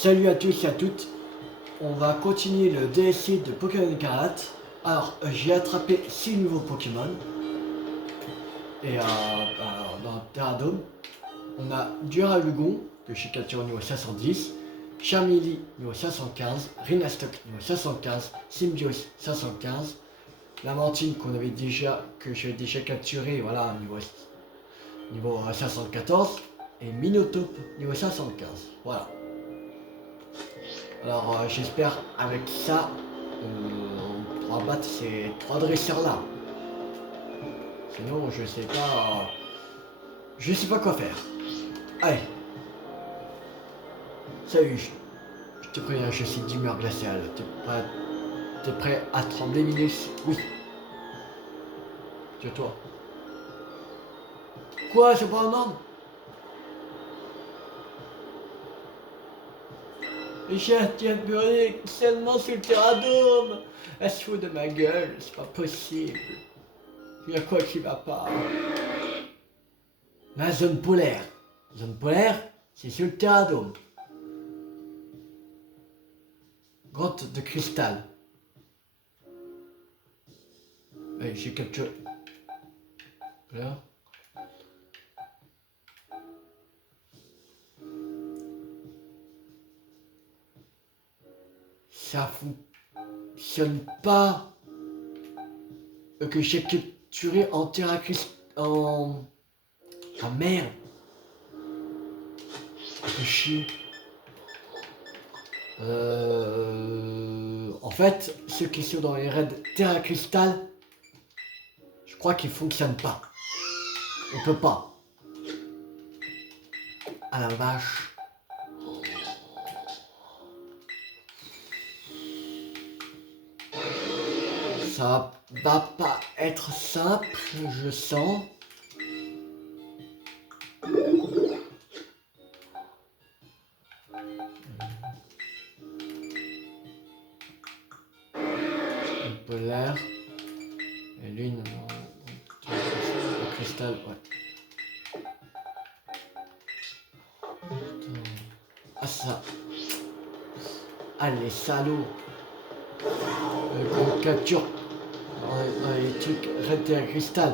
Salut à tous et à toutes, on va continuer le DLC de Pokémon Carate. Alors, j'ai attrapé 6 nouveaux Pokémon. Et dans le Terradome, on a Duralugon, que j'ai capturé au niveau 510, Charmeleon niveau 515, Rinastok niveau 515, Symbios 515, Lamentine que j'avais déjà capturé, voilà, niveau 514, et Minotaur niveau 515, voilà. Alors j'espère avec ça on pourra battre ces 3 dresseurs là. Sinon je sais pas quoi faire. Allez. Salut, je te préviens, je suis d'humeur glaciale. T'es prêt à trembler Minus? Oui. Tire-toi. Quoi, c'est pas un homme? J'ai un diabolique seulement sur le terradome. Elle se fout de ma gueule, c'est pas possible. Il y a quoi qui va pas? La zone polaire. Zone polaire, c'est sur le terradome. Grotte de cristal. Allez, j'ai capturé. Là. Ça fonctionne pas. Que j'ai capturé en terra cristal. Ah merde. Que chier. En fait, ceux qui sont dans les raids Terra Cristal, je crois qu'ils fonctionnent pas. On peut pas. Ah la vache. Ça va pas être simple, je sens. Polaire. Et l'une en cristal, ouais. Ah ça. Ah les salauds. Qu'on capture dans les trucs Red Terra Cristal.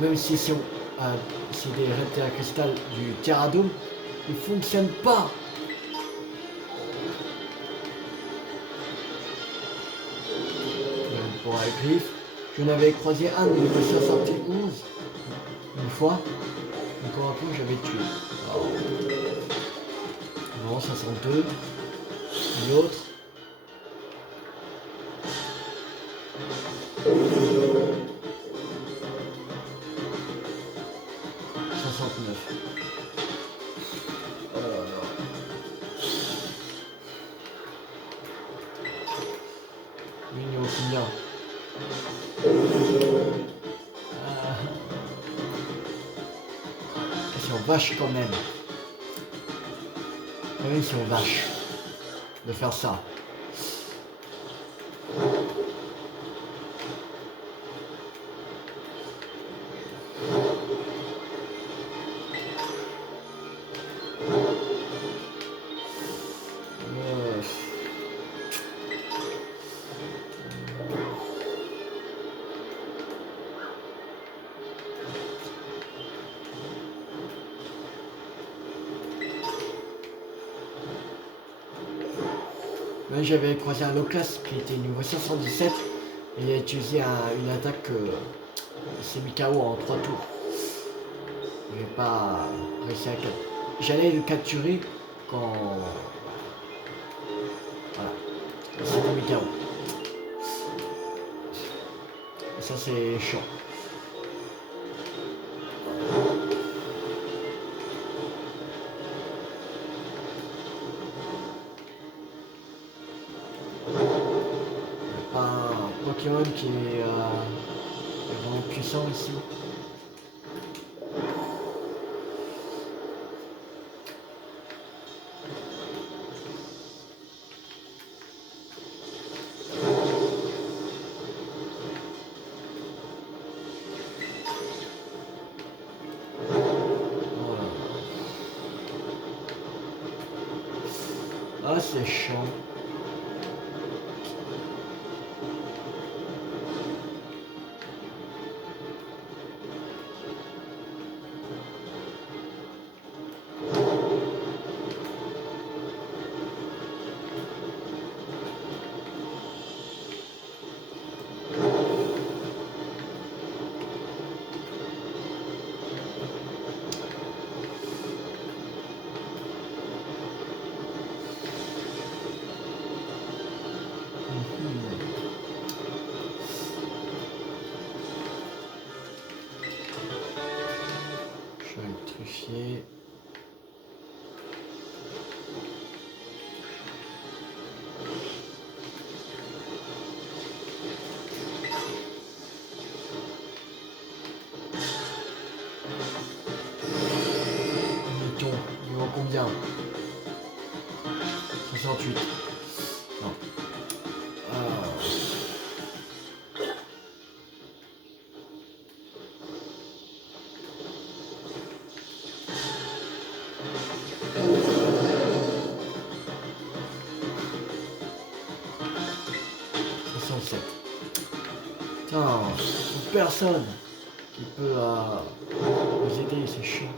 Même si c'est des Red Terra Cristal du Terradome, ils fonctionnent pas. Pour la griffe, je n'avais croisé un de niveau 71 une fois, encore un coup j'avais tué. Alors, non, 62, l'autre. Oh là là. Lui, il est aussi bien. Ils sont vaches quand même. Oui, ils sont vaches. De faire ça. J'avais croisé un Locas qui était niveau 517 et il a utilisé une attaque semi-KO en 3 tours. J'ai pas réussi à capturer. J'allais le capturer quand. Voilà. C'était semi-KO. Ça c'est chiant. Pokémon qui est vraiment puissant ici. Voilà. Ah, c'est chiant. Truffier. Mettons, niveau combien? 68. Non. Putain, personne qui peut nous aider, c'est chiant.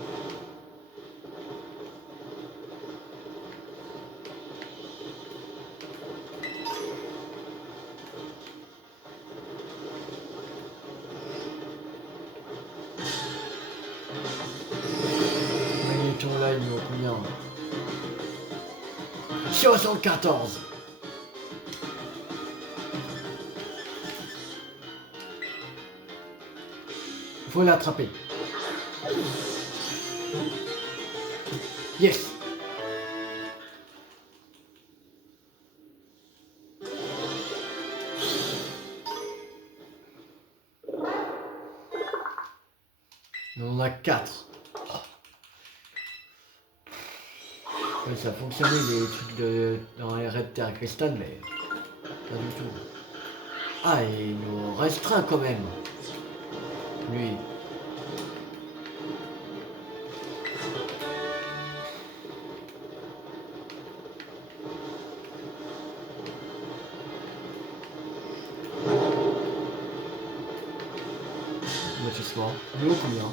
Magnéton là, il nous vaut combien? 74. Il faut l'attraper. Yes. On en a 4. Ouais, ça fonctionnait les trucs dans les raids Terre Cristal, mais pas du tout. Ah, et il nous restreint quand même. Lui. Lotissement. Lui, combien?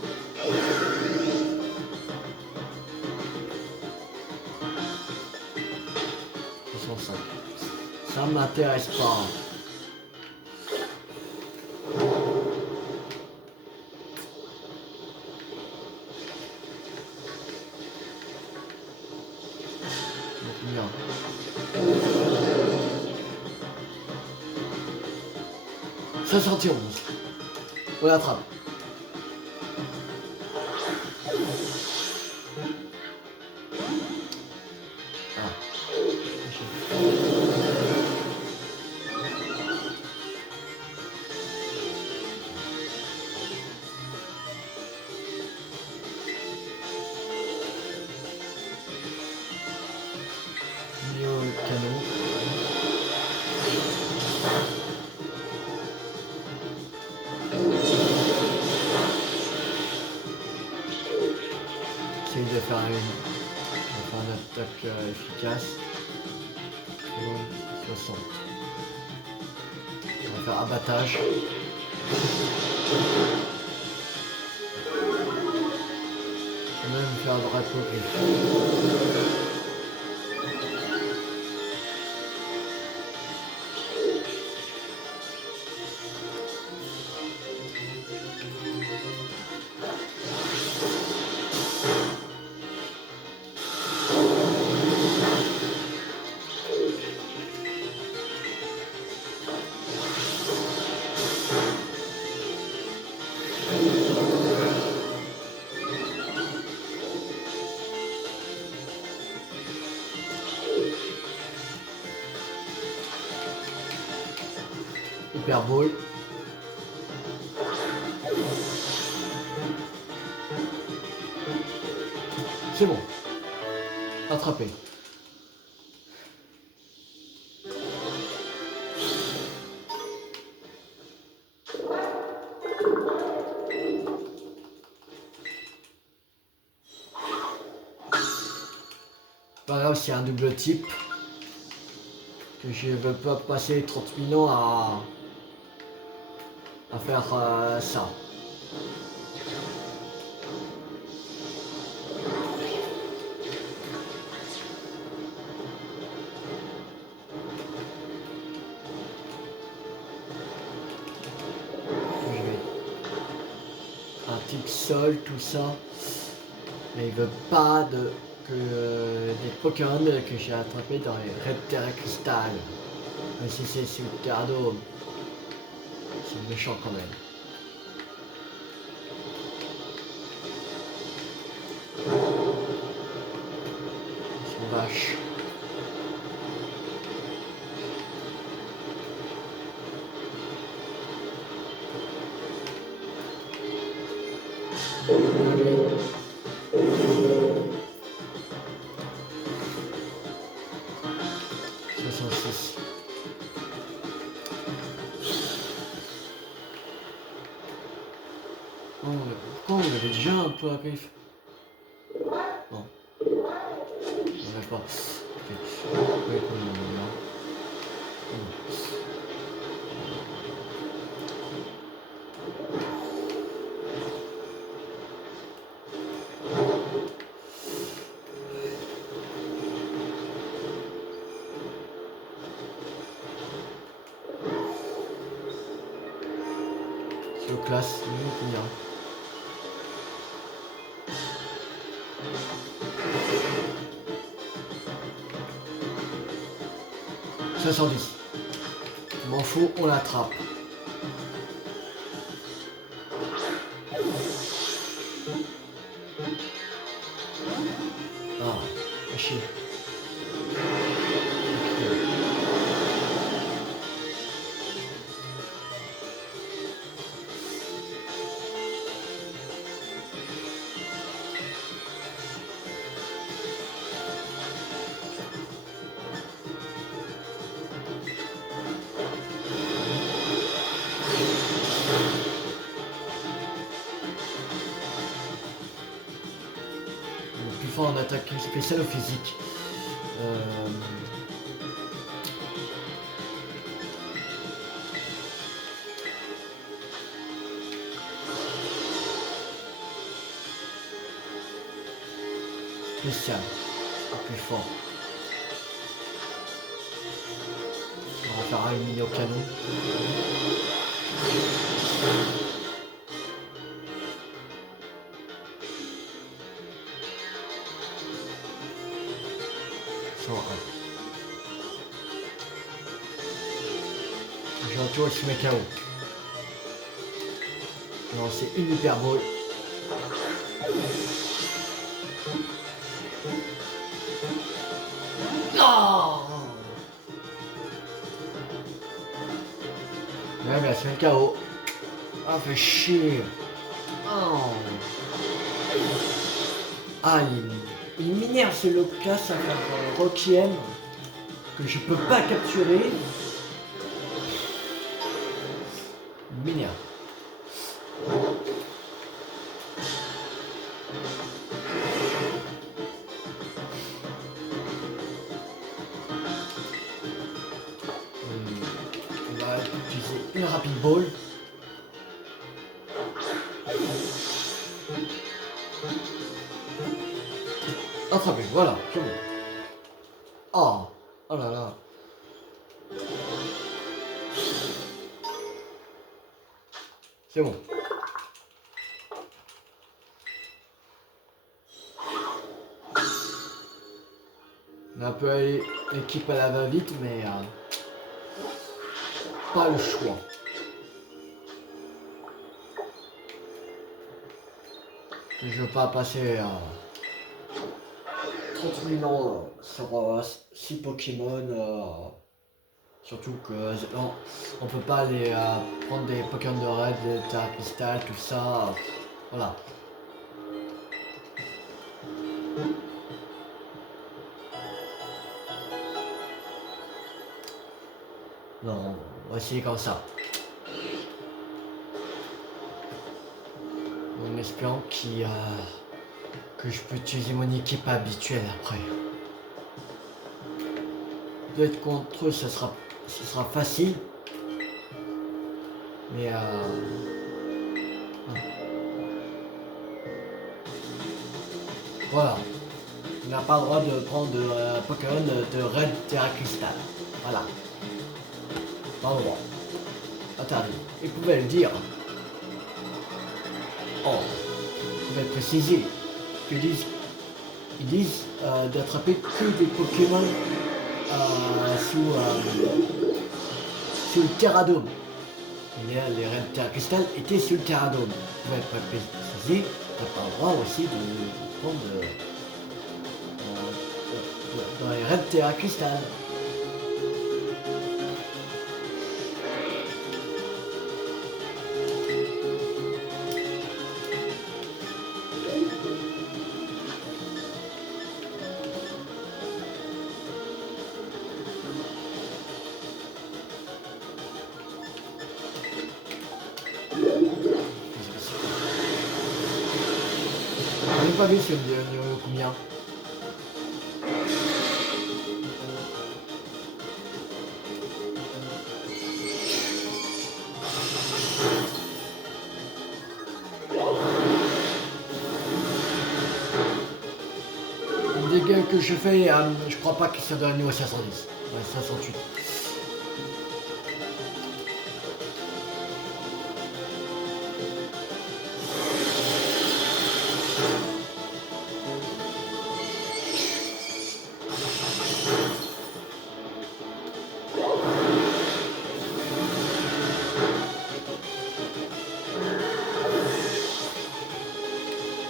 Ça m'intéresse pas. Combien? 71. On l'attrape. De faire une attaque efficace. 60. On va faire abattage. On va même faire drapeau. Hyperball. C'est bon. Attrapé. Pas grave, c'est un double type. que je veux pas passer 30 000 ans à faire ça. Je vais un type sol, tout ça. Mais il veut pas des Pokémon que j'ai attrapés dans les Red Terra Crystal. Même si c'est sur Terradome. C'est méchant quand même. C'est une vache. Oh, pourquoi on avait déjà un peu à griffe? Non. On n'avait pas. Ok. Oui, c'est au classe, il y a. 510. Je m'en fous, on l'attrape. Ah, chier. Le plus fort en attaque spéciale ou physique. Spécial. Le plus fort. On va faire un mini au canon. J'ai un tour sur mes KO. Non, c'est une hyperbole. Non. Ouais, mais c'est un KO. Ah, fait chier. Oh. Ah, il m'énerve ce Locas à faire Rockiem que je peux pas capturer. Il m'énerve. On va utiliser une Rapid Ball. Attrapé, voilà, c'est bon. Oh, oh là là. C'est bon. On a un peu l'équipe à la va-vite, mais pas le choix. Je veux pas passer 30 000 ans sur 6 Pokémon. Surtout que non, on peut pas aller prendre des Pokémon de raid, des Terra Crystal, tout ça. Voilà. Non, on va essayer comme ça. En espérant que je peux utiliser mon équipe habituelle après. d'être contre eux, ce sera facile. Mais voilà. On n'a pas le droit de prendre Pokémon de Red Terra Crystal. Voilà. Pas le droit. Interdit. Ils pouvaient le dire. Oh. Ils pouvaient préciser. Ils disent d'attraper que des Pokémon sous le Terradome. Les Red Terra Crystal étaient sur le Terradome. Vous pouvez pas préciser, t'as pas le droit aussi de prendre dans les Red Terra Crystal. On n'a pas vu ce niveau combien. Les dégâts que je fais, je crois pas que ça doit niveau 510. Ouais, 508.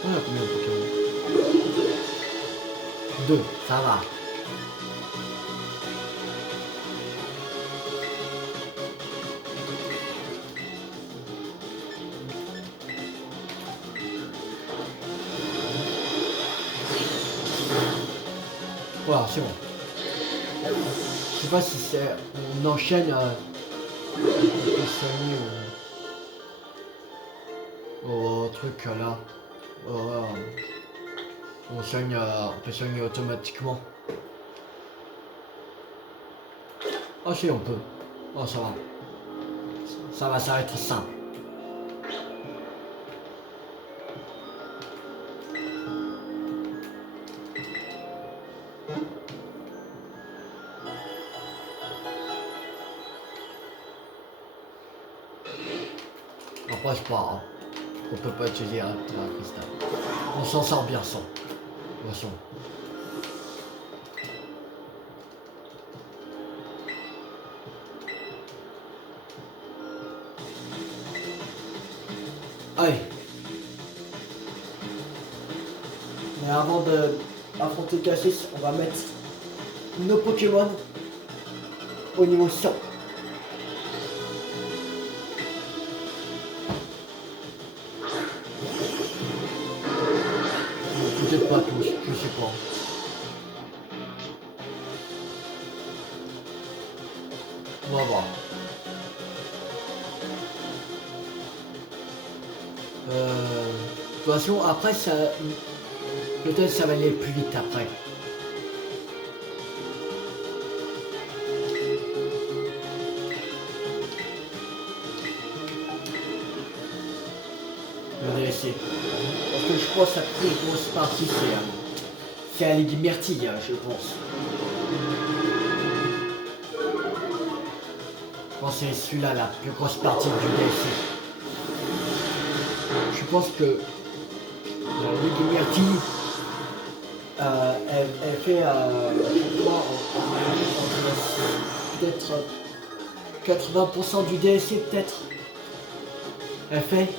On a combien de Pokémon? 2, ça va. Voilà, c'est bon. Je sais pas si c'est... On enchaîne au truc là. On peut soigner automatiquement. Ah si, on peut. Oh, ça va. Ça va être simple. Après, c'est pas grave. On peut pas utiliser un cristal. On s'en sort bien sans. De toute façon. Allez. Mais avant d'affronter Cassis, on va mettre nos Pokémon au niveau 100. Peut-être pas tous, je sais pas. On va voir. De toute façon, après, ça... Peut-être ça va aller plus vite après. Le DLC. Parce que je pense que la plus grosse partie, c'est à Lady Myrtille, je pense. Je pense que c'est celui-là la plus grosse partie du DLC. Je pense que Lady Myrtille, elle fait peut-être 80% du DLC, peut-être. Elle fait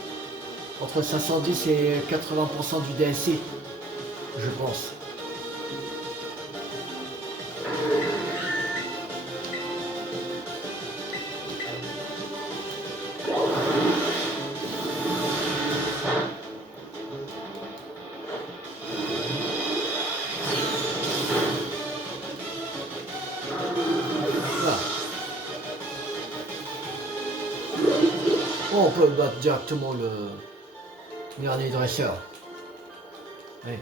entre 510 et 80% du DLC, je pense. Bon, on peut battre directement le dernier dresseur. Oui.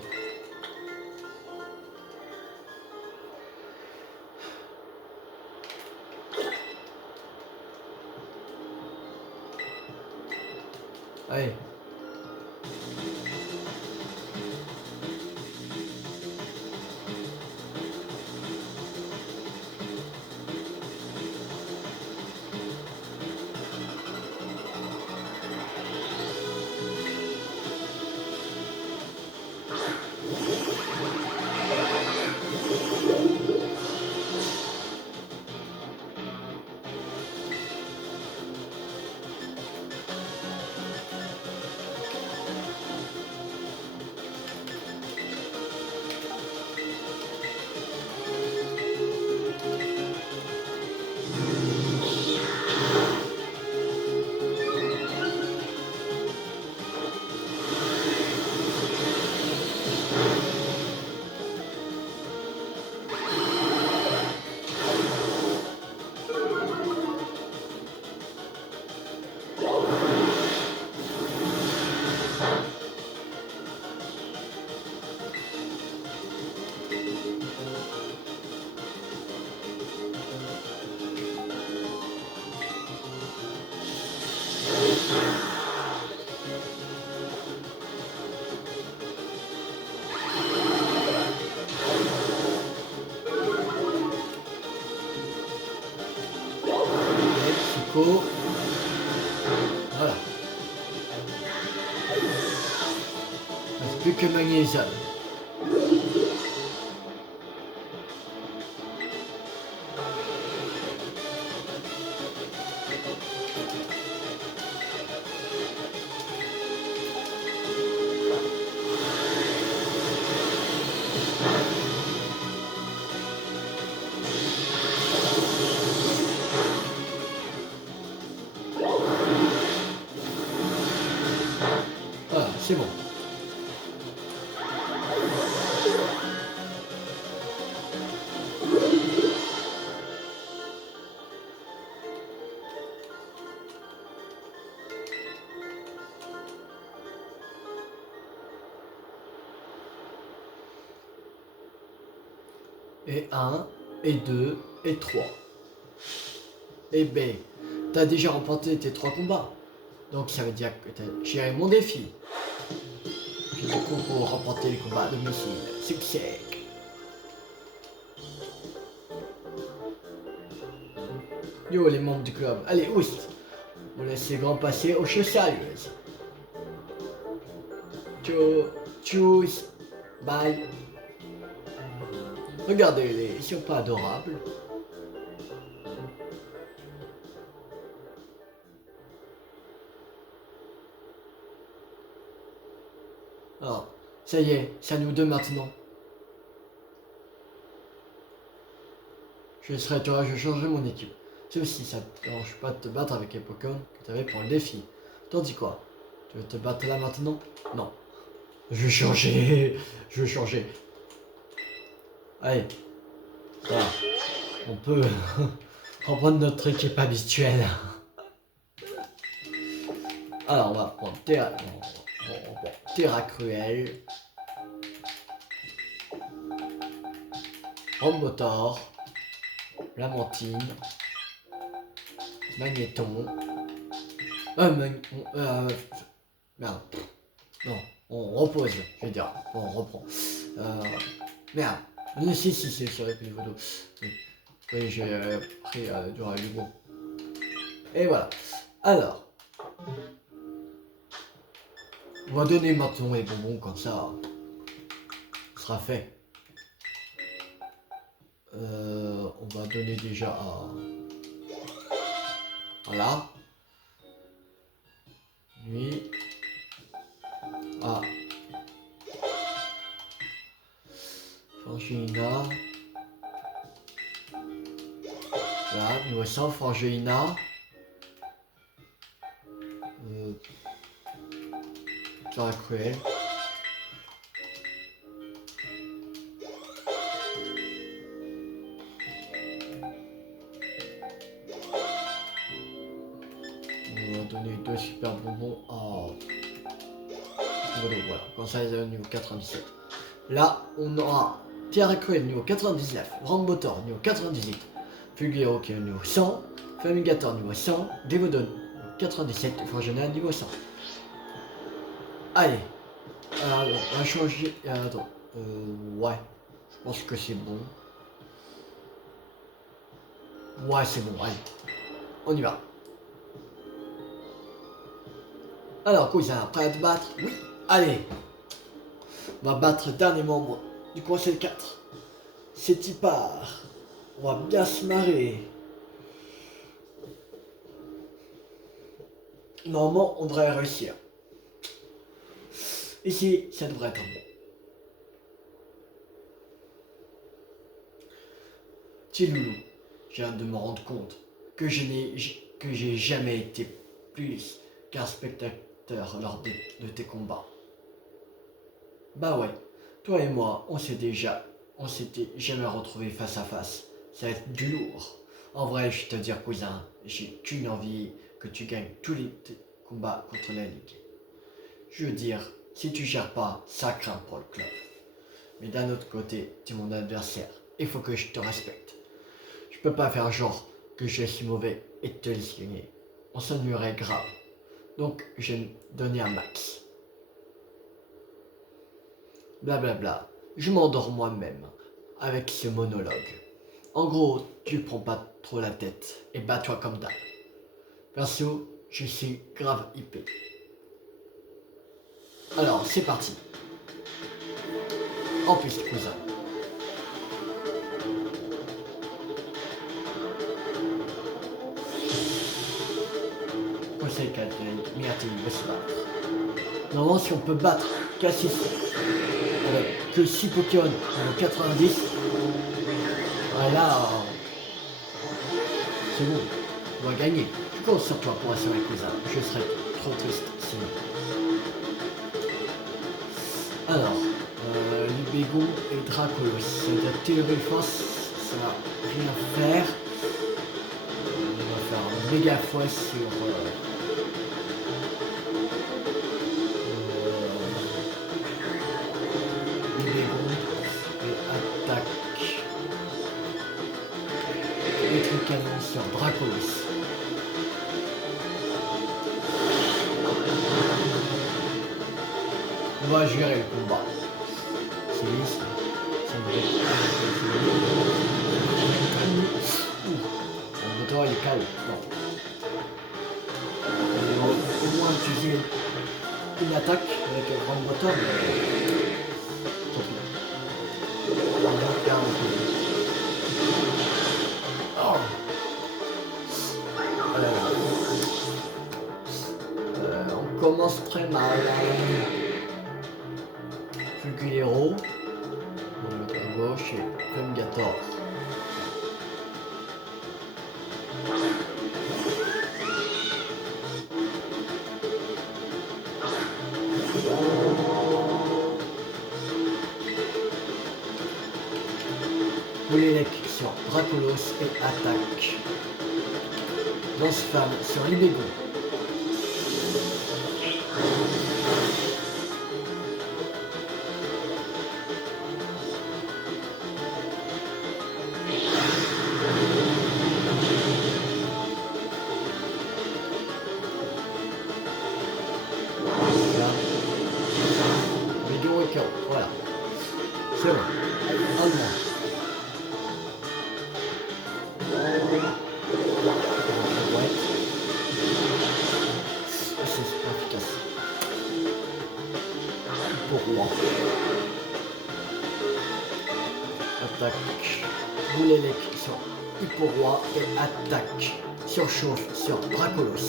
Allez. Psycho. Voilà. Il ne reste plus que magnésium. Voilà, c'est bon. Et 1, et 2, et 3. Et B, t'as déjà remporté tes 3 combats. Donc ça veut dire que t'as géré mon défi. Puis du coup, pour remporter les combats à domicile, succès. Yo les membres du club, allez oust. On laisse les grands passer aux choses sérieuses. Ciao, tchuss, bye. Regardez-les, ils sont pas adorables. Alors, ça y est, c'est à nous deux maintenant. Je serai toi, je changerai mon équipe. C'est aussi ça te dérange pas de te battre avec les Pokémon que tu avais pour le défi. Tandis quoi? Tu veux te battre là maintenant? Non. Je vais changer. Je vais changer. Allez. Voilà. On peut reprendre notre équipe habituelle. Alors on va prendre Terra Cruel. Rombotor. Lamantine. Magnéton. Merde. Non, on repose, je vais dire. Bon, on reprend. Merde. Si, c'est sur les photos. Oui, j'ai pris du Rayugo. Et voilà. Alors. On va donner maintenant les bonbons comme ça. Ce sera fait. On va donner déjà à... Voilà. Lui. Ah. Frangina. Voilà, niveau 100, Frangina. Terra Cruel. On va donner 2 super bonbons à... Voilà, comme ça ils ont au niveau 97. Là, on aura Terra Cruel niveau 99, Rambotor niveau 98, Fugero qui est au niveau 100, Famigator niveau 100, Devodon niveau 97 et Frangina niveau 100. Allez. Alors, on va changer. Attends. Ouais. Je pense que c'est bon. Ouais, c'est bon. Allez. On y va. Alors, cousin, prêt à te battre? Oui. Allez. On va battre le dernier membre du conseil 4. C'est y part. On va bien se marrer. Normalement, on devrait réussir. Ici, ça devrait être bon. Petit loulou, je viens de me rendre compte que j'ai jamais été plus qu'un spectateur lors de tes combats. Bah ouais, toi et moi, on s'était jamais retrouvés face à face. Ça va être du lourd. En vrai, je te dire, cousin, j'ai qu'une envie, que tu gagnes tous les combats contre la Ligue. Je veux dire, si tu gères pas, ça craint pour le club. Mais d'un autre côté, tu es mon adversaire. Il faut que je te respecte. Je peux pas faire genre que je suis mauvais et te laisser gagner. On s'ennuierait grave. Donc, je vais me donner un max. Blablabla. Bla bla. Je m'endors moi-même avec ce monologue. En gros, tu prends pas trop la tête et bats-toi comme d'hab. Perso, je suis grave hypé. Alors, c'est parti. En plus, cousin. Conseil 4 de Myrtille de se battre. Normalement, si on peut battre Cassis avec que 6 Pokémon en 90, voilà, c'est bon, on va gagner. Je compte sur toi pour assurer cousin. Je serais trop triste sinon. Alors, Libégon et Dracolos. C'est-à-dire théorie force, ça va rien faire. On va faire un méga fois sur Libégon et attaque. Canon sur Dracolos. On va gérer le combat. C'est lisse. Le moteur il est calme. Non. On va au moins utiliser une attaque avec un grand moteur. Tant pis. On va faire un peu. On commence très mal. Fulgulero. On va mettre à gauche et Fumigator. Boulélec sur Dracolos et attaque. Lance-flamme sur Libégon. Libégon et KO, voilà. C'est bon. Un moins. Roi. Attaque. Boulélec sur Hipporoi et attaque. Surchauffe sur Dracolos.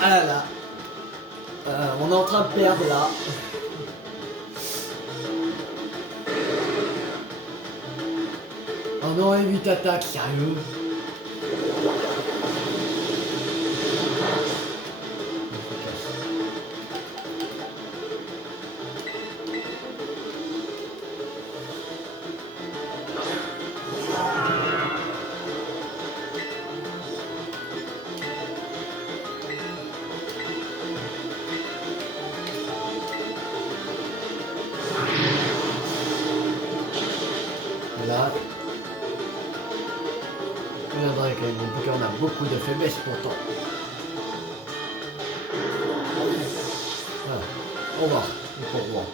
Ah là. On est en train de perdre là. Oh non, 8 attaques, sérieux. Là. beaucoup de faiblesse pourtant. Voilà. Au revoir, le pourboire.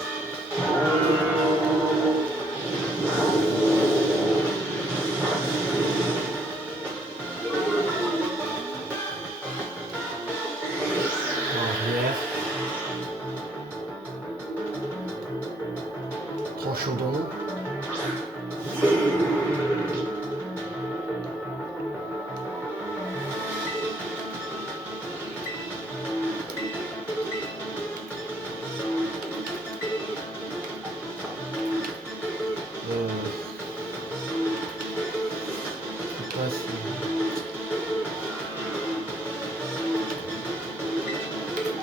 Arrière. Tranchaudon.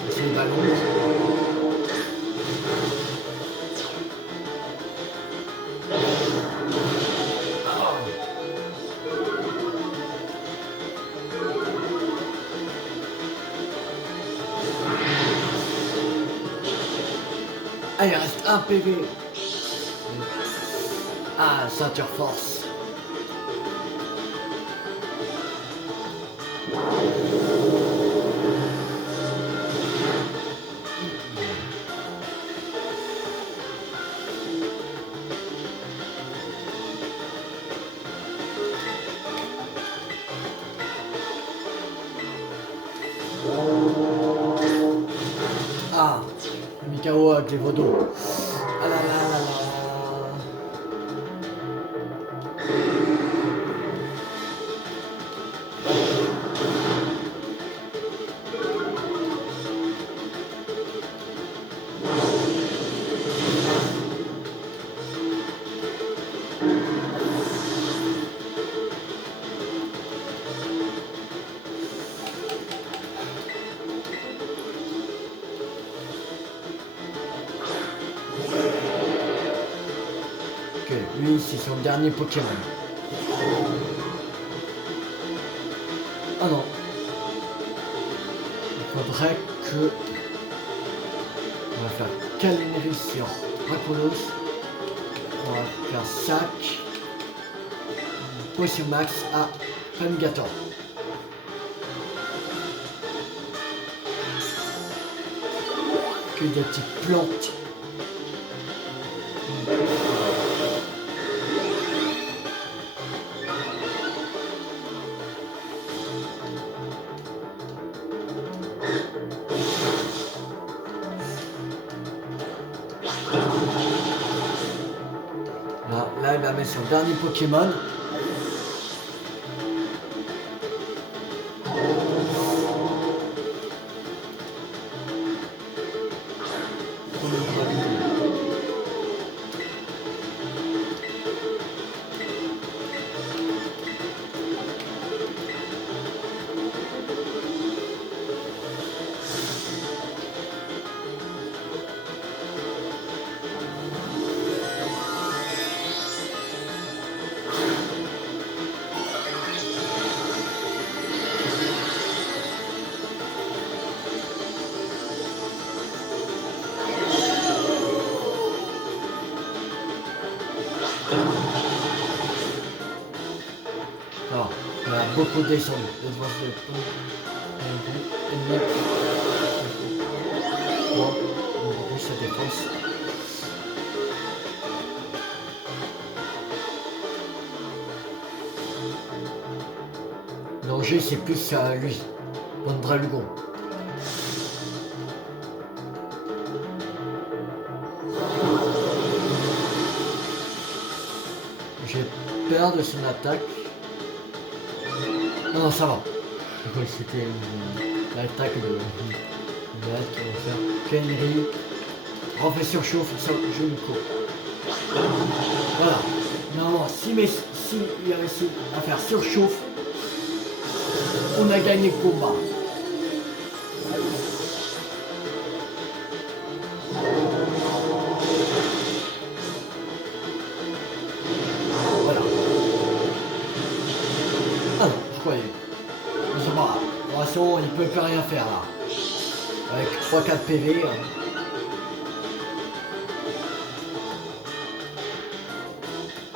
C'est le ballon. Ah, il reste un PV. Ah, ceinture force. Ah, Mikao avec les vaudeaux. Ah là là là là. Ok, lui c'est son dernier Pokémon. Ah non. Il faudrait que... On va faire Calimeri sur Rakolos. On va faire Sac. Potion Max à Famigator. Que des petites plantes. Là, il va mettre son dernier Pokémon. Alors, il a beaucoup descendu. Devant ce pont. On va sa défense. L'enjeu c'est plus à lui, Mondralugon. J'ai peur de son attaque. Non, ça va. C'était l'attaque de Vlad qui va faire Kenry. Refait surchauffe, ça, je me cours. Voilà. Normalement, si il a réussi à faire surchauffe, on a gagné le combat. Voilà. Ah non, je croyais. Mais c'est pas grave. De toute façon, il peut plus rien faire là. Avec 3-4 PV. Il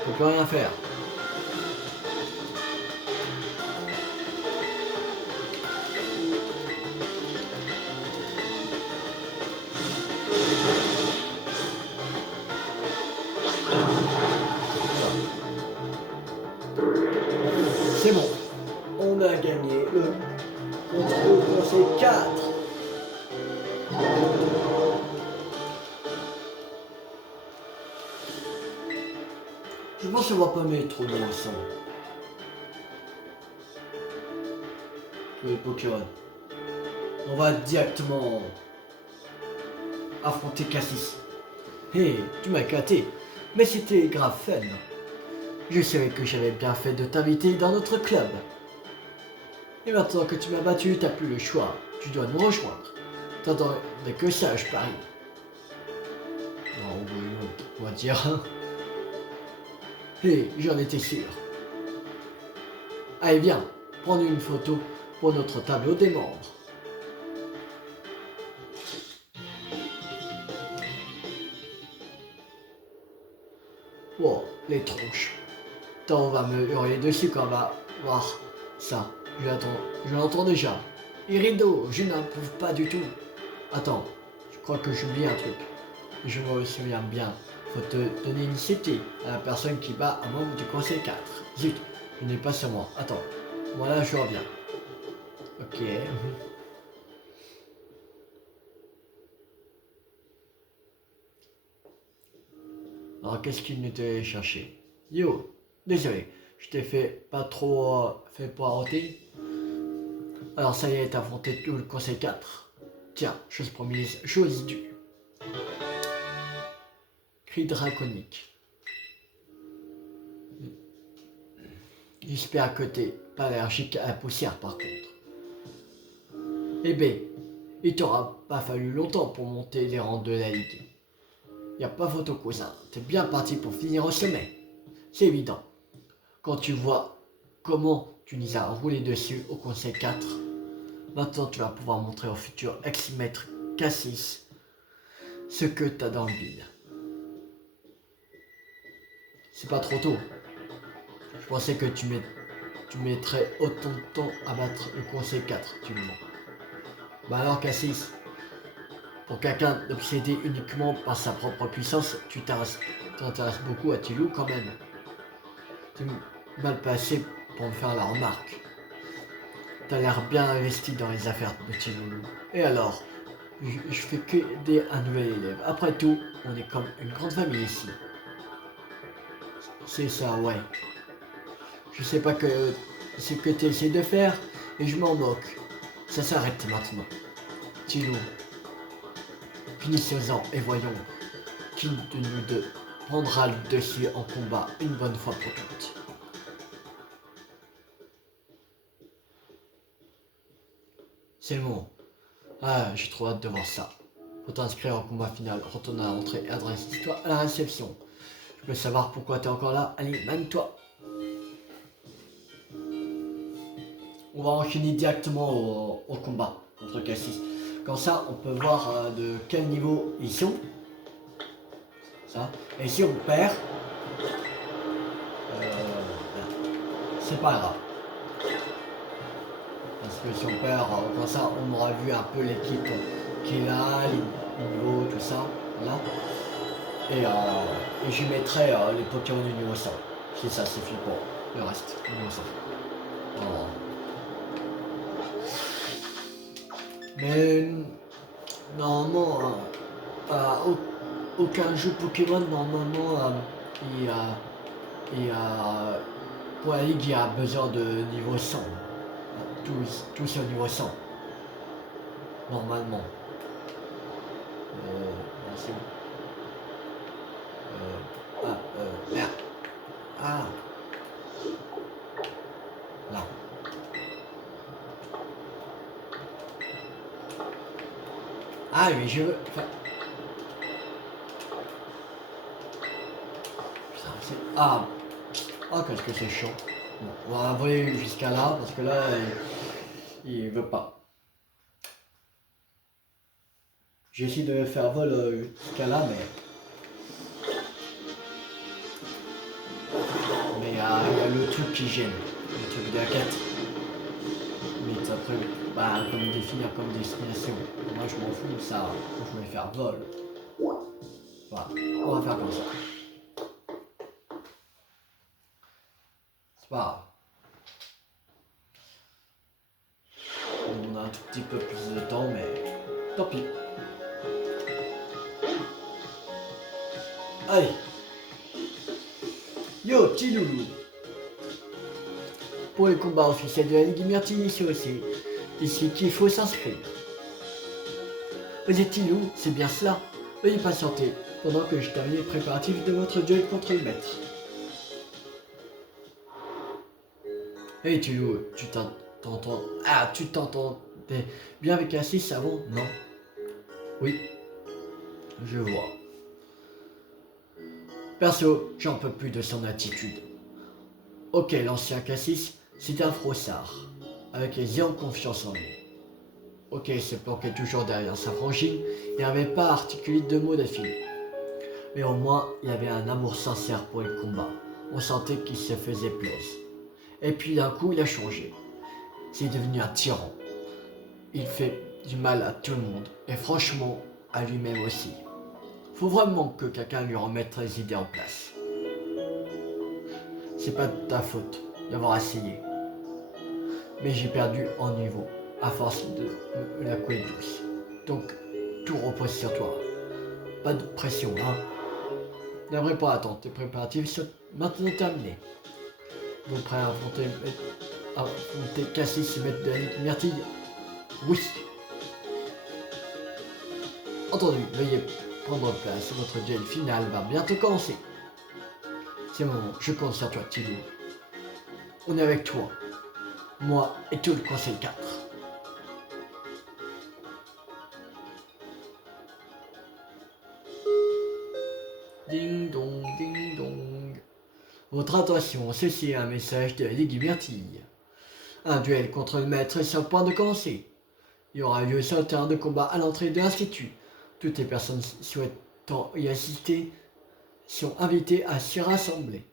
peut plus rien faire. Je pense qu'on va pas mettre trop loin ensemble. Les Pokémon. On va directement affronter Cassis. Hé, tu m'as éclaté, mais c'était grave fun. Je savais que j'avais bien fait de t'inviter dans notre club. Et maintenant que tu m'as battu, t'as plus le choix. Tu dois nous rejoindre. T'attendais que ça, je parie. Non, oui, on va dire. Hé, j'en étais sûr. Allez, viens, prendre une photo pour notre tableau des membres. Wow, les tronches. Tant on va me hurler dessus quand on va voir ça. Je l'entends déjà. Irido, je n'approuve pas du tout. Attends, je crois que j'oublie un truc. Je me souviens bien. Faut te donner une CT à la personne qui bat un membre du conseil 4. Zut, je n'ai pas sur moi. Attends, voilà, je reviens. Ok. Alors, qu'est-ce qu'il nous devait chercher? Yo, désolé, je t'ai fait poireauter. Alors, ça y est, t'as affronté tout le conseil 4. Tiens, chose promise, chose due. Cri draconique. J'espère que t'es pas allergique à la poussière par contre. Eh ben, il t'aura pas fallu longtemps pour monter les rangs de la ligue. Y a pas photo cousin, t'es bien parti pour finir au sommet. C'est évident. Quand tu vois comment tu nous as roulé dessus au conseil 4, maintenant tu vas pouvoir montrer au futur ex-maître Cassis ce que t'as dans le bide. C'est pas trop tôt. Je pensais que tu mettrais autant de temps à battre le conseil 4, tu me mens. Bah alors Cassis, pour quelqu'un d'obsédé uniquement par sa propre puissance, tu t'intéresses beaucoup à Tilou quand même. Tu es mal passé pour me faire la remarque. T'as l'air bien investi dans les affaires de Tilou. Et alors, je fais que aider un nouvel élève. Après tout, on est comme une grande famille ici. C'est ça, ouais. Je sais pas ce que tu essaies de faire et je m'en moque. Ça s'arrête maintenant. Tilou, finissons-en et voyons qui de nous deux prendra le dessus en combat une bonne fois pour toutes. C'est le moment. Ah, j'ai trop hâte de voir ça. Faut t'inscrire au combat final, retourne à l'entrée et adresse-toi à la réception. Je veux savoir pourquoi t'es encore là. Allez, mène-toi. On va enchaîner directement au combat contre Cassis. Comme ça, on peut voir de quel niveau ils sont. Ça. Et si on perd, c'est pas grave. Parce que si on perd, comme ça, on aura vu un peu l'équipe qui est là, les niveaux, tout ça. Là. Et je mettrai les Pokémon du niveau 100. Si ça suffit pour le reste. Niveau 100. Oh. Mais normalement, aucun jeu Pokémon, normalement, pour la ligue, il y a besoin de niveau 100. Tous au niveau 100. Normalement. C'est bon. Merde. Ah. Là. Ah, mais je veux... Enfin... Putain, c'est... Ah. Ah, qu'est-ce que c'est chaud. Bon, on va voler jusqu'à là, parce que là, il veut pas. J'ai essayé de faire vol jusqu'à là, mais il y a le truc qui gêne, le truc de la quête. Mais après, bah, comme définir comme destination. Moi, je m'en fous de ça, je vais faire vol. Voilà, on va faire comme ça. C'est pas grave. On a un tout petit peu plus de temps, mais tant pis. Allez. Yo, petit loulou. Pour le combat officiel de la Ligue Myrtille, c'est aussi ici qu'il faut s'inscrire. Vous êtes Tilou, c'est bien cela. Veuillez patienter pendant que je termine les préparatifs de votre duel contre le maître. Hey Tilou, tu t'entends... Ah, tu t'entendais bien avec Cassis avant, non? Oui, je vois. Perso, j'en peux plus de son attitude. Ok, l'ancien Cassis, c'est un frossard, avec les zéro confiance en lui. Ok, il se planquait toujours derrière sa frangine et n'avait pas articulé 2 mots d'affilée. Mais au moins, il avait un amour sincère pour le combat. On sentait qu'il se faisait plaisir. Et puis d'un coup, il a changé. C'est devenu un tyran. Il fait du mal à tout le monde, et franchement, à lui-même aussi. Faut vraiment que quelqu'un lui remette les idées en place. C'est pas de ta faute d'avoir essayé. Mais j'ai perdu en niveau, à force de me la couler douce. Donc, tout repose sur toi. Pas de pression, hein. N'aimerais pas attendre, tes préparatifs sont maintenant terminés. Vous prêts à affronter Cassis et mettre de la Ligue Myrtille? Oui. Entendu, veuillez prendre place, votre duel final va bientôt commencer. C'est le moment, je compte sur toi, Tilou. On est avec toi, moi et tout le conseil 4. Ding dong, ding dong. Votre attention, ceci est un message de la Ligue Myrtille. Un duel contre le maître est sur le point de commencer. Il y aura lieu sur le terrain de combat à l'entrée de l'Institut. Toutes les personnes souhaitant y assister sont invitées à s'y rassembler.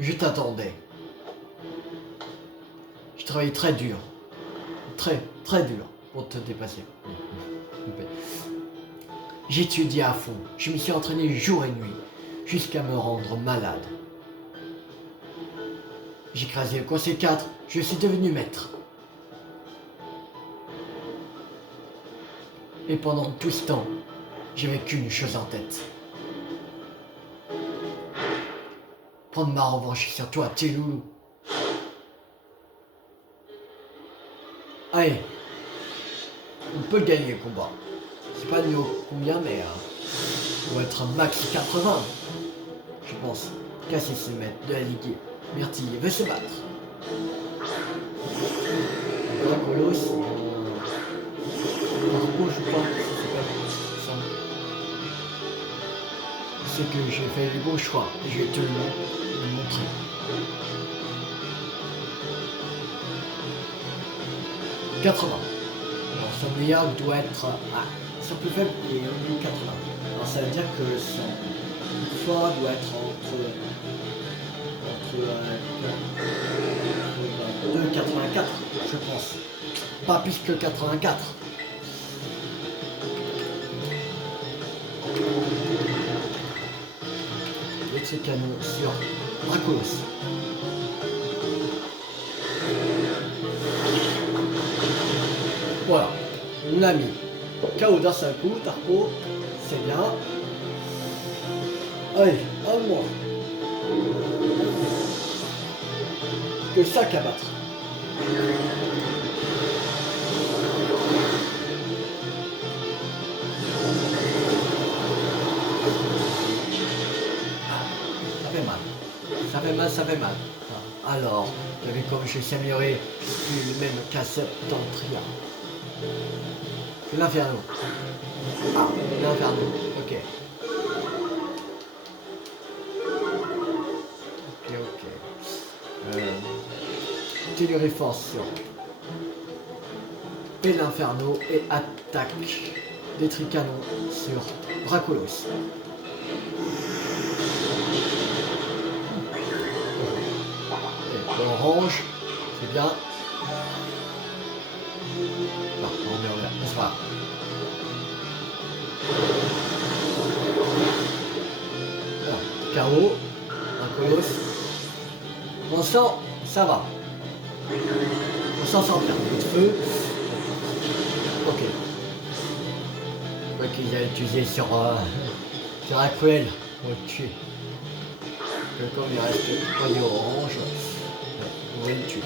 Je t'attendais. Je travaillais très dur. Très dur pour te dépasser. J'étudiais à fond. Je me suis entraîné jour et nuit jusqu'à me rendre malade. J'ai écrasé le conseil 4. Je suis devenu maître. Et pendant tout ce temps, j'avais qu'une chose en tête. Prendre ma revanche sur toi, Tilou. Allez, on peut gagner le combat. C'est pas niveau combien, mais on va être un max 80. Je pense. Cassis le maître de la Ligue Myrtille veut se battre. Dracolos, Marco, je crois que c'est pas ça. C'est que j'ai fait les bons choix et je vais te le montrer. « 80. Alors son meilleur doit être son plus faible est 80. Alors ça veut dire que son fort doit être entre 2,84 je pense. Pas plus que 84. Et c'est canon sur Dracolos. Voilà, on l'a mis. KO d'un seul coup, Tarpo, c'est bien. Allez, à moi. Que ça qu'à battre. Ça fait mal. Ça fait mal, ça fait mal. Alors, vous avez vu comme je suis amélioré, le même cassette dans le triangle. C'est l'inferno. Ah, l'inferno, ok. Ok. Téléréforce. Et l'inferno et attaque des tricanons sur Dracolos. Et orange, c'est bien. KO. Un colosse. On sent, ça va. On s'en sort bien. Coup de feu. Ok. Quoi qu'il a utilisé sur un cruel. On va le tuer. Comme il reste 3 yeux orange, on va le tuer.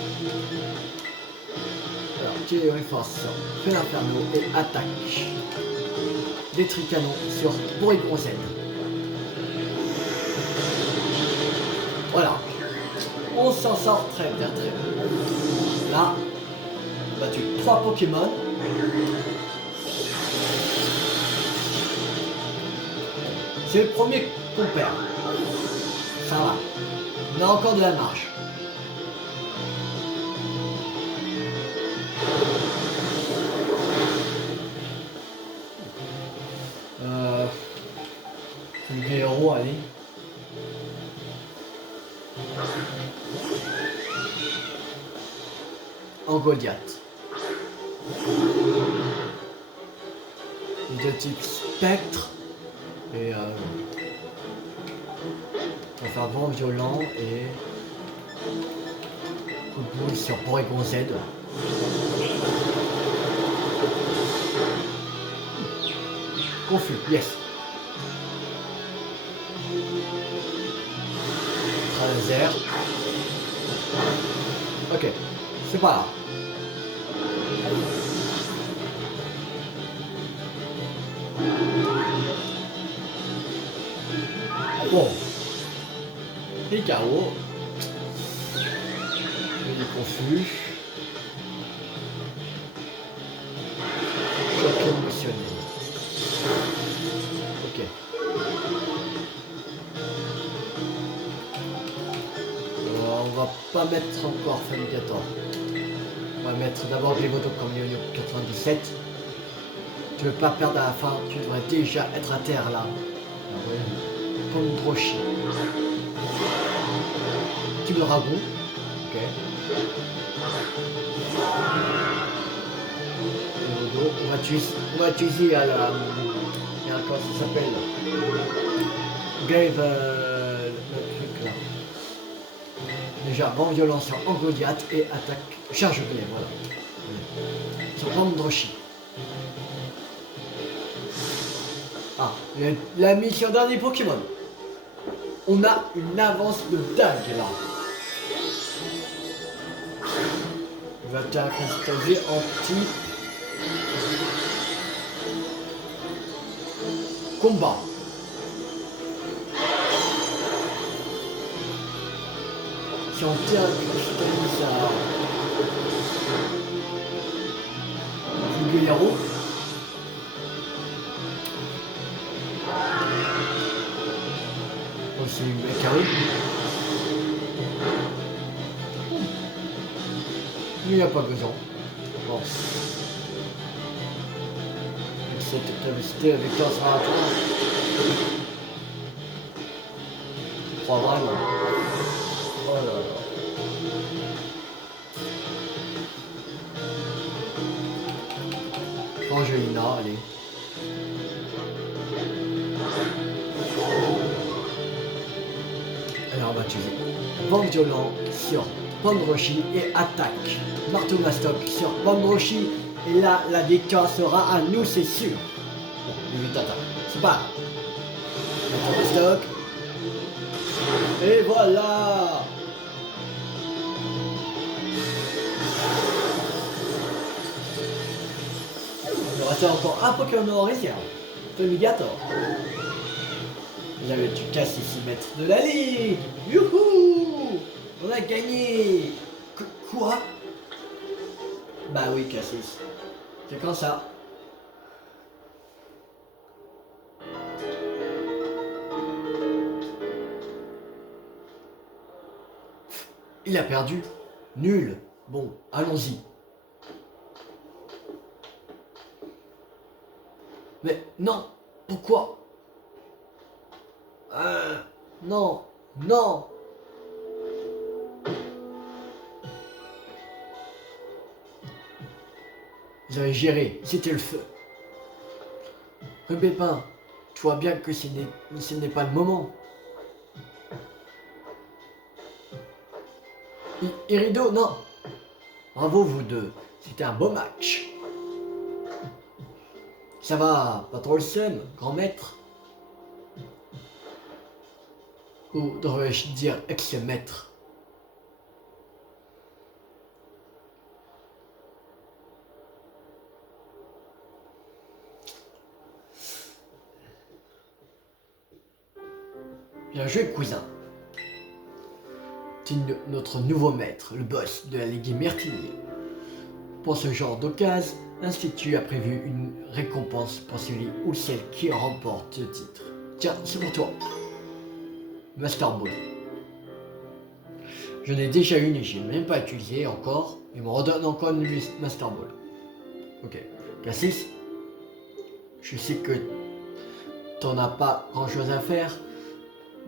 Alors, tire force. Fais l'inferno et attaque. Détruit canon sur Porygon Z. Voilà. On s'en sort très bien, très bien. Là, on a battu 3 Pokémon. C'est le premier qu'on perd. Ça va. On a encore de la marge. Le héros, allez. En Goliath. De type spectre. Et on va faire vent violent et coup de boule sur Porygon Z. Confus, yes. Laser. Ok, c'est pas là. Bon. Et KO. Il est confus. Choc émotionnel. Ok. On va pas mettre encore Fumigator. On va mettre d'abord Glévodo comme Yoyo 97. Tu veux pas perdre à la fin, tu devrais déjà être à terre là. Pondrochi. Type de dragon. Ok. Glévodo. On va utiliser à la. Comment ça s'appelle? Glaive. Le truc là. Déjà, vent violent sur Goliath et attaque. Charge glaive, voilà. Sur Pondrochi. Ah, la mission dernier Pokémon. On a une avance de dingue là. Il va t'installer en type combat. Si on tire cristallise à Fuguero. Aussi Mekari. Il n'y a pas besoin. Bon. Cette capacité avec 15 rapports. Je crois vraiment. Oh là là. Angelina, allez. Alors on va utiliser vent violent sur Pondrochi et attaque. Marteau Mastoc sur Pondrochi. Et là, la victoire sera à nous, c'est sûr. Bon, 8 attaques. C'est pas grave. Marteau Mastoc. Et voilà. Il reste encore un Pokémon en réserve. Fumigator. J'avais du casse ici mètres de la ligue. Youhou. On a gagné. Quoi? Bah oui, Cassis. C'est quand ça? Il a perdu. Nul. Bon, allons-y. Mais non. Pourquoi? Non. Non. J'avais géré, c'était le feu. Pépin, tu vois bien que ce n'est pas le moment. Irido, non. Bravo vous deux, c'était un beau match. Ça va, pas trop le seum, grand maître? Ou devrais-je dire ex-maître? Bien joué, cousin. Tu es notre nouveau maître, le boss de la Ligue Myrtille. Pour ce genre d'occasion, l'Institut a prévu une récompense pour celui ou celle qui remporte le titre. Tiens, c'est pour toi. Master Ball. Je n'ai déjà une et je n'ai même pas utilisé encore. Il me redonne encore une Master Ball. Ok. Cassis, je sais que t'en as pas grand chose à faire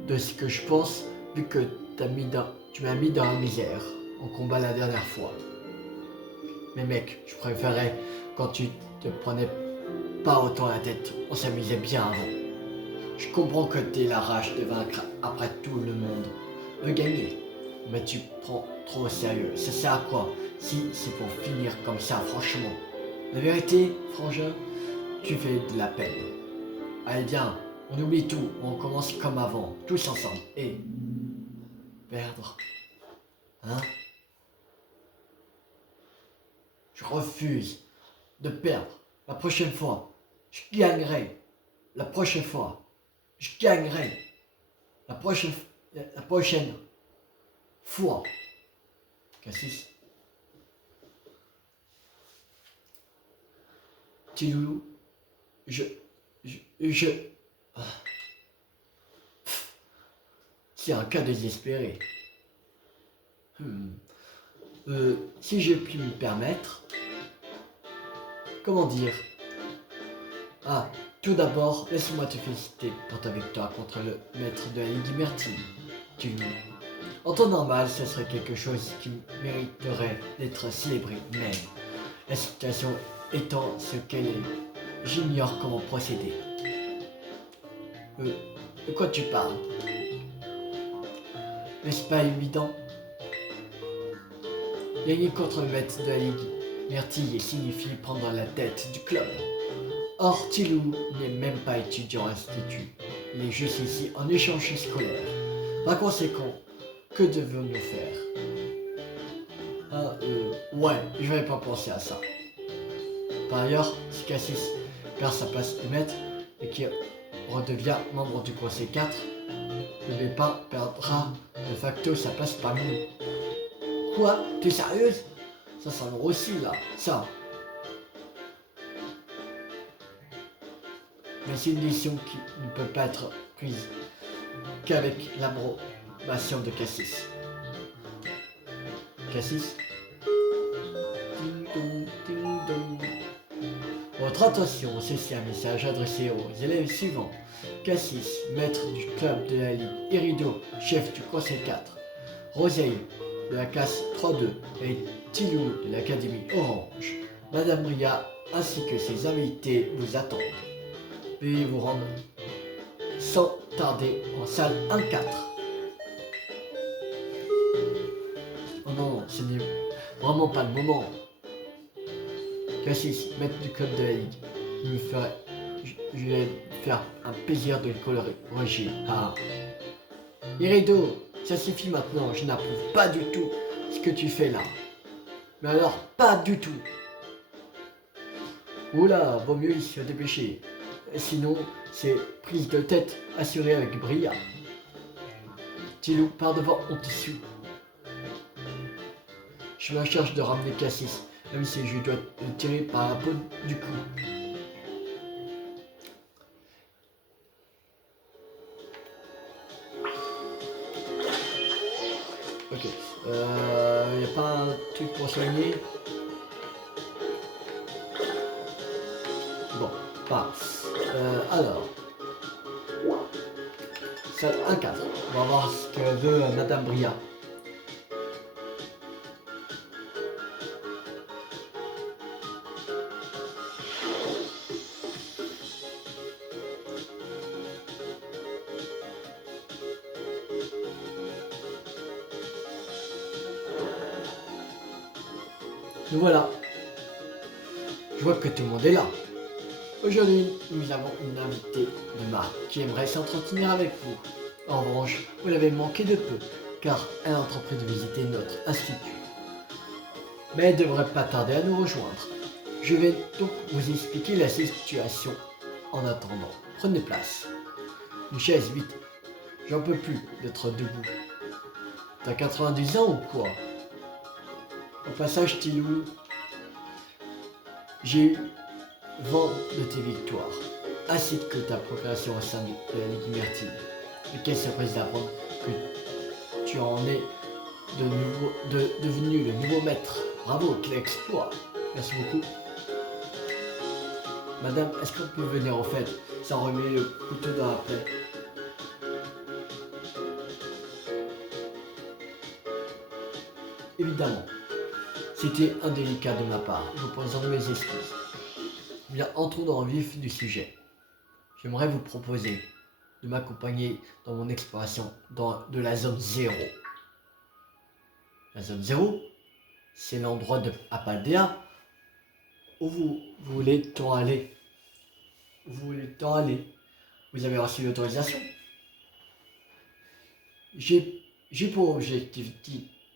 de ce que je pense, vu que tu m'as mis dans la misère en combat la dernière fois. Mais mec, je préférais quand tu te prenais pas autant la tête, on s'amusait bien avant. Je comprends que t'aies la rage de vaincre après tout le monde veut gagner, mais tu prends trop au sérieux. Ça sert à quoi si c'est pour finir comme ça, franchement? La vérité, frangin, tu fais de la peine. Allez bien, on oublie tout, on commence comme avant, tous ensemble. Et perdre, hein? Je refuse de perdre. La prochaine fois, je gagnerai. La prochaine fois, je gagnerai. La prochaine fois. Cassis. Petit loulou, je... Ah. C'est un cas désespéré. Si j'ai pu me permettre... Comment dire? Ah, tout d'abord, laisse-moi te féliciter pour ta victoire contre le maître de la Ligue Myrtille. En temps normal, ce serait quelque chose qui mériterait d'être célébré, mais la situation étant ce qu'elle est, j'ignore comment procéder. De quoi tu parles? N'est-ce pas évident? Gagner contre le maître de la Ligue Myrtille signifie prendre la tête du club. Or, Tilou n'est même pas étudiant à l'institut. Il est juste ici en échange scolaire. Par conséquent, que devons-nous faire? Ouais, je vais pas penser à ça. Par ailleurs, si Cassis perd sa place de maître et qu'il redevient membre du Conseil 4, le Bépin perdra de facto sa place parmi nous. Quoi? T'es sérieuse? Ça sent le aussi là, ça. Mais c'est une décision qui ne peut pas être prise qu'avec l'approbation de Cassis. Cassis? Ding dong, ding dong. Votre attention, ceci est un message adressé aux élèves suivants. Cassis, maître du club de la Ligue, Irido, chef du Conseil 4, Roseille de la classe 3-2 et Tilou de l'Académie Orange. Madame Ria ainsi que ses invités vous attendent. Veuillez vous rendre sans tarder en salle 1-4. Oh non, ce n'est vraiment pas le moment. Cassis, maître du club de la Ligue, je vais faire un plaisir de le corriger. Ah. Irido, ça suffit maintenant, je n'approuve pas du tout ce que tu fais là. Mais alors, pas du tout. Oula, vaut mieux se dépêcher. Sinon, c'est prise de tête assurée avec Bria. Tilou, par devant, on te suit. Je me charge de ramener Cassis, même si je dois le tirer par la peau du cou. Ok, y a pas un truc pour soigner? Bon, pas. Alors, salle 1-4. On va voir ce que veut Madame Bria. Nous voilà. Je vois que tout le monde est là. Aujourd'hui, nous avons une invitée de marque qui aimerait s'entretenir avec vous. En revanche, vous l'avez manqué de peu, car elle a entrepris de visiter notre institut. Mais elle devrait pas tarder à nous rejoindre. Je vais donc vous expliquer la situation en attendant. Prenez place. Une chaise, vite. J'en peux plus d'être debout. T'as 90 ans ou quoi? Au passage, Tilou, j'ai eu vent de tes victoires, ainsi que ta procréation au sein de la Ligue Myrtille. Et quelle surprise d'apprendre que tu en es devenu le nouveau maître. Bravo, quel exploit. Merci beaucoup. Madame, est-ce qu'on peut venir au fait sans remuer le couteau dans la plaie? Évidemment, c'était indélicat de ma part. Je vous présente mes excuses. Bien, entrons dans le vif du sujet. J'aimerais vous proposer de m'accompagner dans mon exploration de la zone 0. La zone 0, c'est l'endroit à Paldea où vous voulez tant aller. Vous voulez tant aller. Vous avez reçu l'autorisation. J'ai pour objectif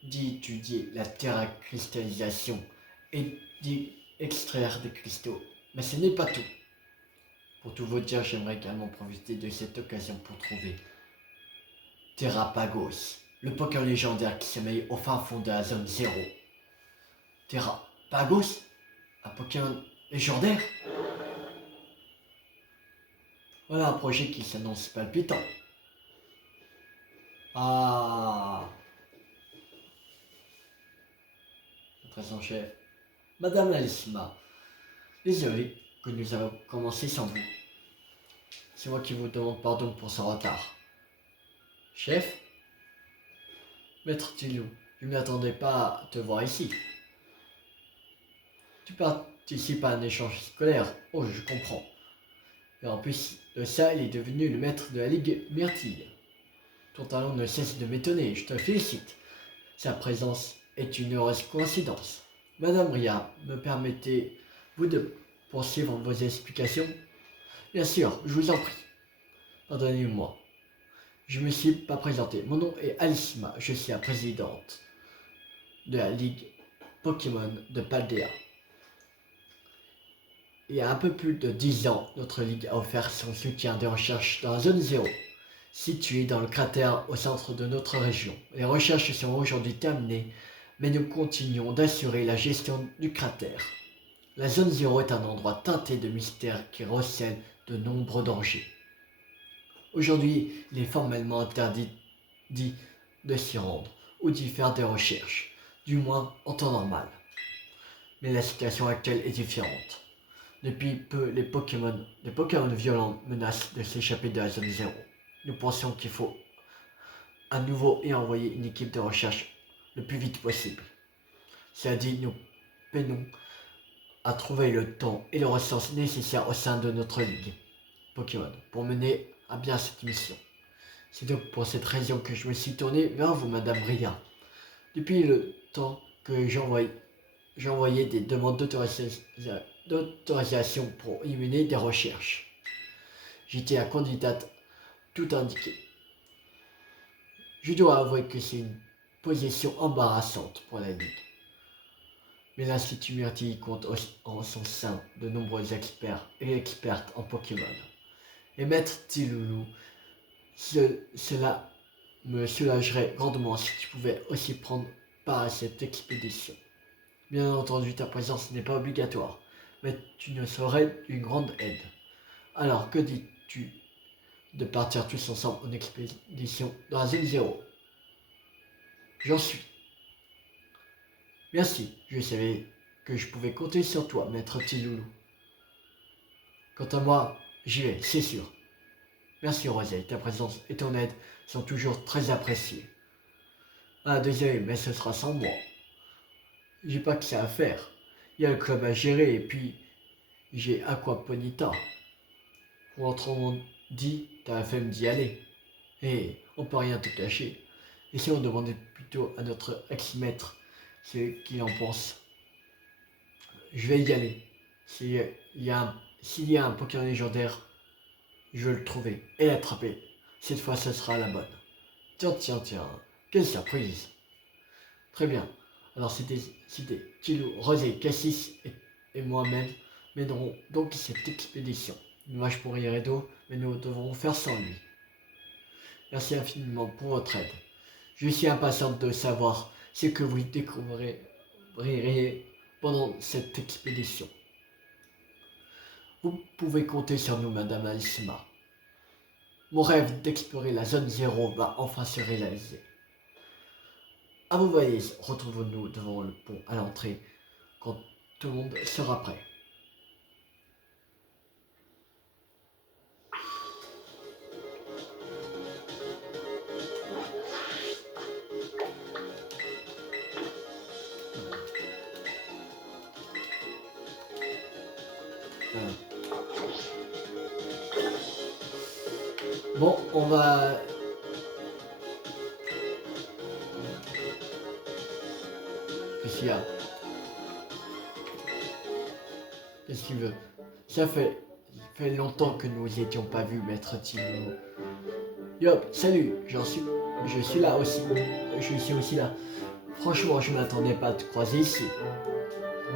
d'étudier la terracristallisation et d'y extraire des cristaux. Mais ce n'est pas tout. Pour tout vous dire, j'aimerais également profiter de cette occasion pour trouver Terrapagos, le Pokémon légendaire qui sommeille au fin fond de la zone 0. Terrapagos, un Pokémon légendaire? Voilà un projet qui s'annonce palpitant. Ah, maîtresse en chef. Madame Alisma, désolé que nous avons commencé sans vous. C'est moi qui vous demande pardon pour ce retard. Chef? Maître Tilou, je ne m'attendais pas à te voir ici. Tu participes à un échange scolaire. Oh, je comprends. Et en plus de ça, il est devenu le maître de la Ligue Myrtille. Ton talent ne cesse de m'étonner, je te félicite. Sa présence est une heureuse coïncidence. Madame Ria, me permettez-vous de poursuivre vos explications? Bien sûr, je vous en prie. Pardonnez-moi. Je ne me suis pas présenté. Mon nom est Alisma, je suis la présidente de la Ligue Pokémon de Paldea. Il y a un peu plus de 10 ans, notre ligue a offert son soutien de recherche dans la zone 0, située dans le cratère au centre de notre région. Les recherches sont aujourd'hui terminées, mais nous continuons d'assurer la gestion du cratère. La zone 0 est un endroit teinté de mystère qui recèle de nombreux dangers. Aujourd'hui, il est formellement interdit de s'y rendre ou d'y faire des recherches, du moins en temps normal. Mais la situation actuelle est différente. Depuis peu, les Pokémon violents menacent de s'échapper de la zone 0. Nous pensons qu'il faut à nouveau y envoyer une équipe de recherche le plus vite possible. Cela dit, nous peinons à trouver le temps et les ressources nécessaires au sein de notre ligue Pokémon pour mener à bien cette mission. C'est donc pour cette raison que je me suis tourné vers vous, Madame Ria. Depuis le temps que j'envoyais des demandes d'autorisation pour y mener des recherches. J'étais la candidate tout indiquée. Je dois avouer que c'est une position embarrassante pour la Ligue. Mais l'Institut Myrtille compte en son sein de nombreux experts et expertes en Pokémon. Et Maître Tiloulou, cela me soulagerait grandement si tu pouvais aussi prendre part à cette expédition. Bien entendu, ta présence n'est pas obligatoire, mais tu nous serais d'une grande aide. Alors, que dis-tu de partir tous ensemble en expédition dans la zone 0? J'en suis. Merci, je savais que je pouvais compter sur toi, maître Tiloulou. Quant à moi, j'y vais, c'est sûr. Merci Roseille, ta présence et ton aide sont toujours très appréciées. Ah, désolé, mais ce sera sans moi. J'ai pas que ça à faire. Il y a le club à gérer et puis j'ai Aquaponita. Autrement dit, t'as la flemme d'y aller. Et on peut rien te cacher. Et si on demandait plutôt à notre ex-maître ce qu'il en pense? je vais y aller. S'il y a un Pokémon légendaire, je vais le trouver et l'attraper. Cette fois, ce sera la bonne. Tiens, quelle surprise. Très bien. Alors c'était Kilo, Rosé, Cassis et moi-même mènerons donc cette expédition. Dommage pour Iredo, mais nous devrons faire sans lui. Merci infiniment pour votre aide. Je suis impatiente de savoir ce que vous découvrirez pendant cette expédition. Vous pouvez compter sur nous, Madame Alcima. Mon rêve d'explorer la zone 0 va enfin se réaliser. À vos valises, retrouvons-nous devant le pont à l'entrée quand tout le monde sera prêt. Bon, on va... Qu'est-ce qu'il y a? Qu'est-ce qu'il veut? Ça fait longtemps que nous n'étions pas vus, maître Tilo. Yop, salut, je suis là aussi. Je suis aussi là. Franchement, je ne m'attendais pas à te croiser ici.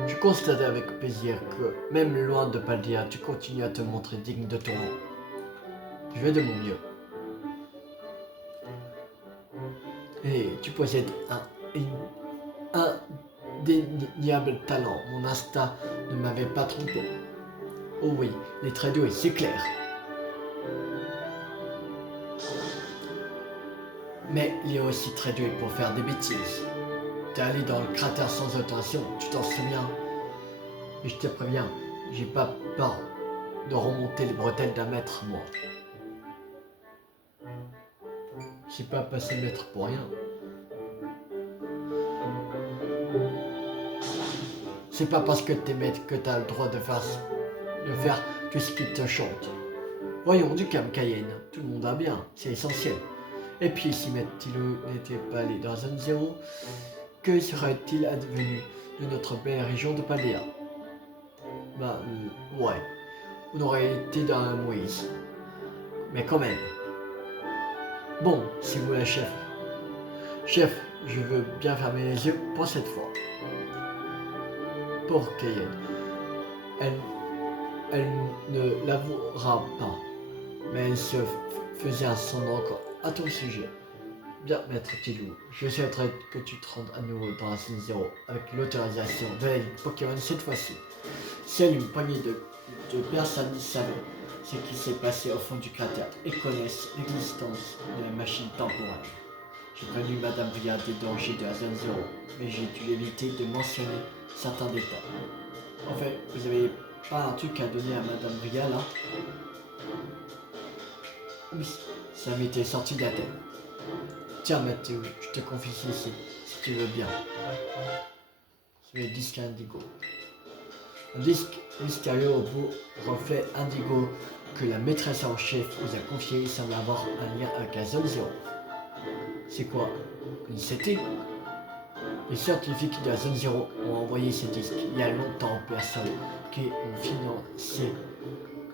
Je constate avec plaisir que, même loin de Paldea, tu continues à te montrer digne de ton rang. Je vais de mon mieux. Et tu possèdes un indéniable talent. Mon instinct ne m'avait pas trompé. Oh oui, les traits doués, c'est clair. Mais il est aussi très doué pour faire des bêtises. T'es allé dans le cratère sans autorisation, tu t'en souviens? Et je te préviens, j'ai pas peur de remonter les bretelles d'un maître, moi. J'ai pas passé maître pour rien. C'est pas parce que t'es maître que t'as le droit de faire tout ce qui te chante. Voyons, du calme, Cayenne. Tout le monde va bien, c'est essentiel. Et puis, si Maître Tilo n'était pas allé dans Zone 0, que serait-il advenu de notre belle région de Paldea? Ouais, on aurait été dans la mouise. Mais quand même. Bon, si vous voulez, chef. Chef, je veux bien fermer les yeux pour cette fois. Pour Cayenne. Elle ne l'avouera pas, mais elle se faisait un son encore à ton sujet. Bien, maître Tilou, je souhaiterais que tu te rendes à nouveau dans la scène 0 avec l'autorisation de la Ligue Pokémon cette fois-ci. Seule une poignée de personnes savent ce qui s'est passé au fond du cratère et connaissent l'existence de la machine temporelle. J'ai connu Madame Bria des dangers de la zone 0, mais j'ai dû éviter de mentionner certains détails. En fait, vous avez pas un truc à donner à Madame Bria là? Oui, ça m'était sorti de la tête. Tiens Mathieu, je te confie ceci, si tu veux bien. C'est le disque indigo. Un disque mystérieux au beau reflet indigo que la maîtresse en chef vous a confié semble avoir un lien avec la zone 0. C'est quoi? Une CT? Les scientifiques de la zone 0 ont envoyé ces disques il y a longtemps aux personnes qui ont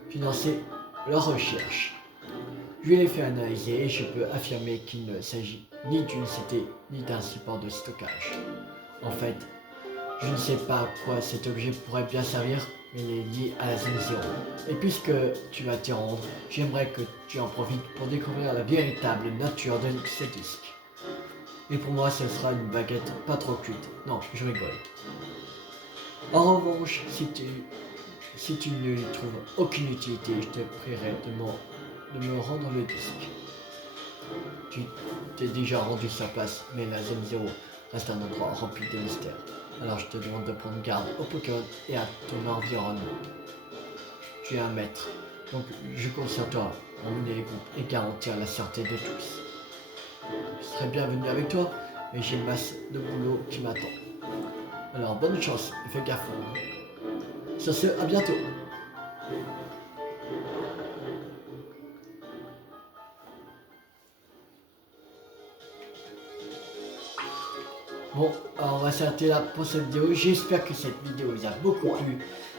financé leurs recherches. Je les ai fait analyser et je peux affirmer qu'il ne s'agit ni d'une CT ni d'un support de stockage. En fait, je ne sais pas à quoi cet objet pourrait bien servir, mais il est lié à la zone 0. Et puisque tu vas t'y rendre, j'aimerais que tu en profites pour découvrir la véritable nature de ce disque. Et pour moi, ce sera une baguette pas trop cuite. Non, je rigole. En revanche, si tu ne lui trouves aucune utilité, je te prierai de me rendre le disque. Tu t'es déjà rendu sur place, mais la zone 0 reste un endroit rempli de mystères. Alors je te demande de prendre garde aux Pokémon et à ton environnement. Tu es un maître, donc je compte sur toi pour mener les groupes et garantir la sûreté de tous. Je serai bienvenu avec toi, mais j'ai une masse de boulot qui m'attend. Alors bonne chance et fais gaffe. Sur ce, à bientôt. Bon, alors on va s'arrêter là pour cette vidéo. J'espère que cette vidéo vous a beaucoup plu.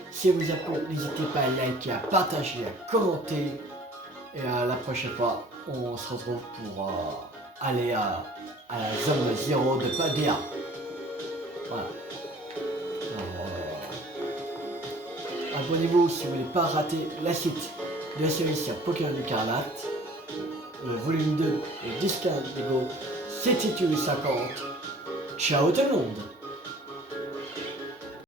Si elle vous a plu, n'hésitez pas à liker, à partager, à commenter. Et à la prochaine fois, on se retrouve pour aller à la zone 0 de Paldea. Voilà. Alors, abonnez-vous si vous ne voulez pas rater la suite de la série sur Pokémon Écarlate. Le volume 2 et 10-15 Lego, c'était 50. Ciao tout le monde!